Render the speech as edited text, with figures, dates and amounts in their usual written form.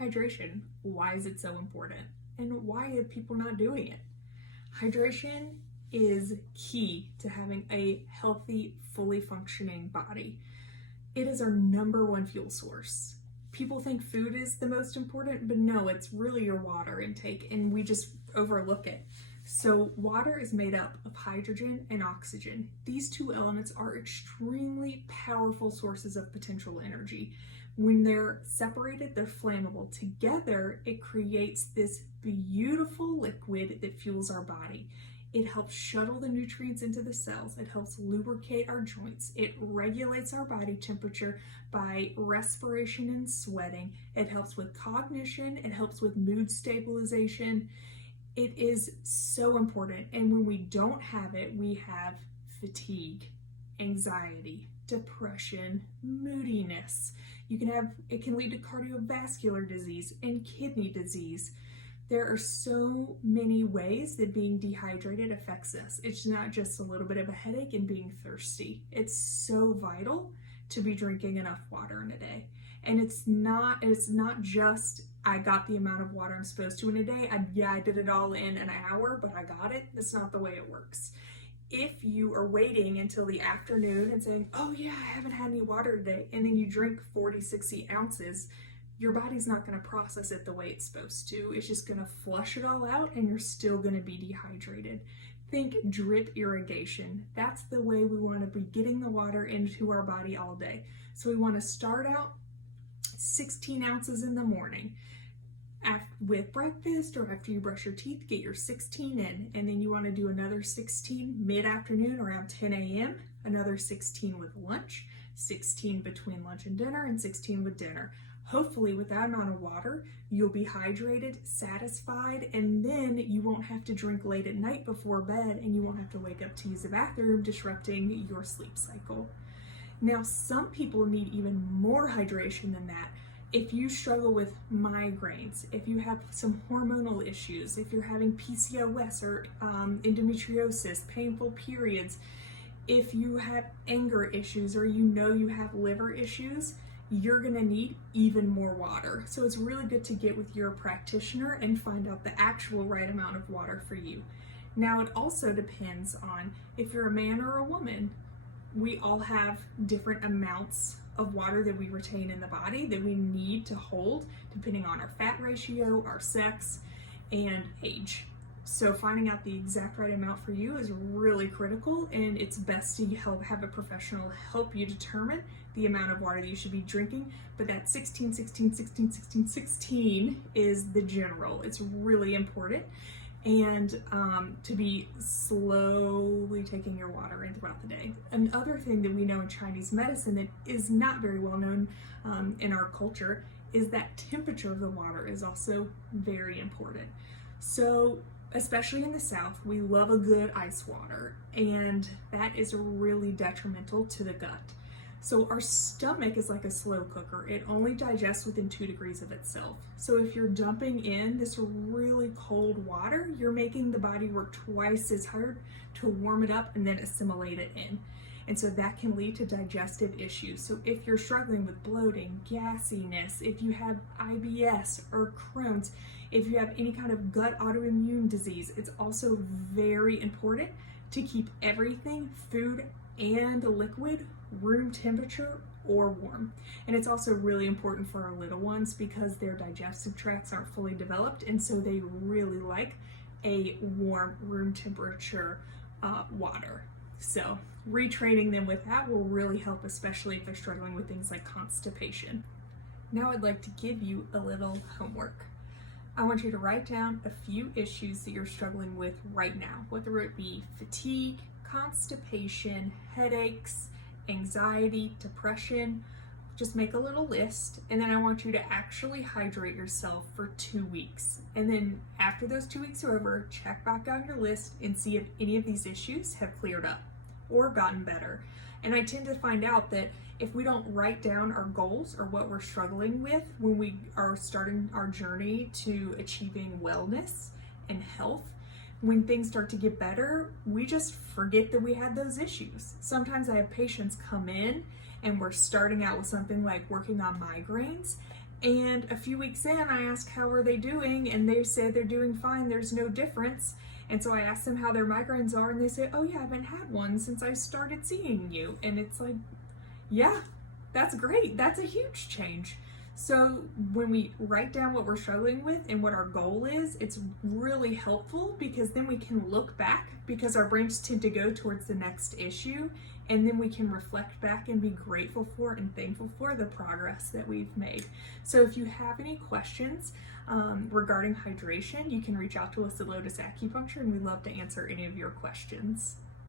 Hydration. Why is it so important? And why are people not doing it? Hydration is key to having a healthy, fully functioning body. It is our number one fuel source. People think food is the most important, but no, it's really your water intake, and we just overlook it. So water is made up of hydrogen and oxygen. These two elements are extremely powerful sources of potential energy. When they're separated, they're flammable. Together, it creates this beautiful liquid that fuels our body. It helps shuttle the nutrients into the cells. It helps lubricate our joints. It regulates our body temperature by respiration and sweating. It helps with cognition. It helps with mood stabilization. It is so important. And when we don't have it, we have fatigue, anxiety, depression, moodiness. It can lead to cardiovascular disease and kidney disease. There are so many ways that being dehydrated affects us. It's not just a little bit of a headache and being thirsty. It's so vital to be drinking enough water in a day. And it's not just, I got the amount of water I'm supposed to in a day. I did it all in an hour, but I got it. That's not the way it works. If you are waiting until the afternoon and saying, oh yeah, I haven't had any water today, and then you drink 40, 60 ounces, your body's not going to process it the way it's supposed to. It's just going to flush it all out, and you're still going to be dehydrated. Think drip irrigation. That's the way we want to be getting the water into our body all day. So we want to start out 16 ounces in the morning. With breakfast or after you brush your teeth, get your 16 in, and then you want to do another 16 mid-afternoon around 10 a.m., another 16 with lunch, 16 between lunch and dinner, and 16 with dinner. Hopefully with that amount of water, you'll be hydrated, satisfied, and then you won't have to drink late at night before bed, and you won't have to wake up to use the bathroom, disrupting your sleep cycle. Now, some people need even more hydration than that. If you struggle with migraines, if you have some hormonal issues, if you're having PCOS or endometriosis, painful periods, if you have anger issues or you have liver issues, you're gonna need even more water. So it's really good to get with your practitioner and find out the actual right amount of water for you. Now, it also depends on if you're a man or a woman. We all have different amounts of water that we retain in the body that we need to hold depending on our fat ratio, our sex, and age. So finding out the exact right amount for you is really critical, and it's best to have a professional help you determine the amount of water that you should be drinking. But that 16, 16, 16, 16, 16 is the general. It's really important. And to be slowly taking your water in throughout the day. Another thing that we know in Chinese medicine that is not very well known in our culture is that temperature of the water is also very important. So especially in the South, we love a good ice water, and that is really detrimental to the gut. So our stomach is like a slow cooker. It only digests within 2 degrees of itself. So if you're dumping in this really cold water, you're making the body work twice as hard to warm it up and then assimilate it in. And so that can lead to digestive issues. So if you're struggling with bloating, gassiness, if you have IBS or Crohn's, if you have any kind of gut autoimmune disease, it's also very important to keep everything, food and liquid, room temperature or warm. And it's also really important for our little ones because their digestive tracts aren't fully developed, and so they really like a warm room temperature water. So retraining them with that will really help, especially if they're struggling with things like constipation. Now I'd like to give you a little homework. I want you to write down a few issues that you're struggling with right now, whether it be fatigue, constipation, headaches, anxiety, depression. Just make a little list, and then I want you to actually hydrate yourself for 2 weeks. And then after those 2 weeks are over, check back on your list and see if any of these issues have cleared up or gotten better. And I tend to find out that if we don't write down our goals or what we're struggling with when we are starting our journey to achieving wellness and health, when things start to get better, we just forget that we had those issues. Sometimes I have patients come in and we're starting out with something like working on migraines, And a few weeks in, I asked how are they doing, and they said they're doing fine, there's no difference. And so I asked them how their migraines are, and they say, oh yeah, I haven't had one since I started seeing you. And it's like, yeah, that's great. That's a huge change. So when we write down what we're struggling with and what our goal is, it's really helpful, because then we can look back, because our brains tend to go towards the next issue, and then we can reflect back and be grateful for and thankful for the progress that we've made. So if you have any questions regarding hydration, you can reach out to us at Lotus Acupuncture, and we'd love to answer any of your questions.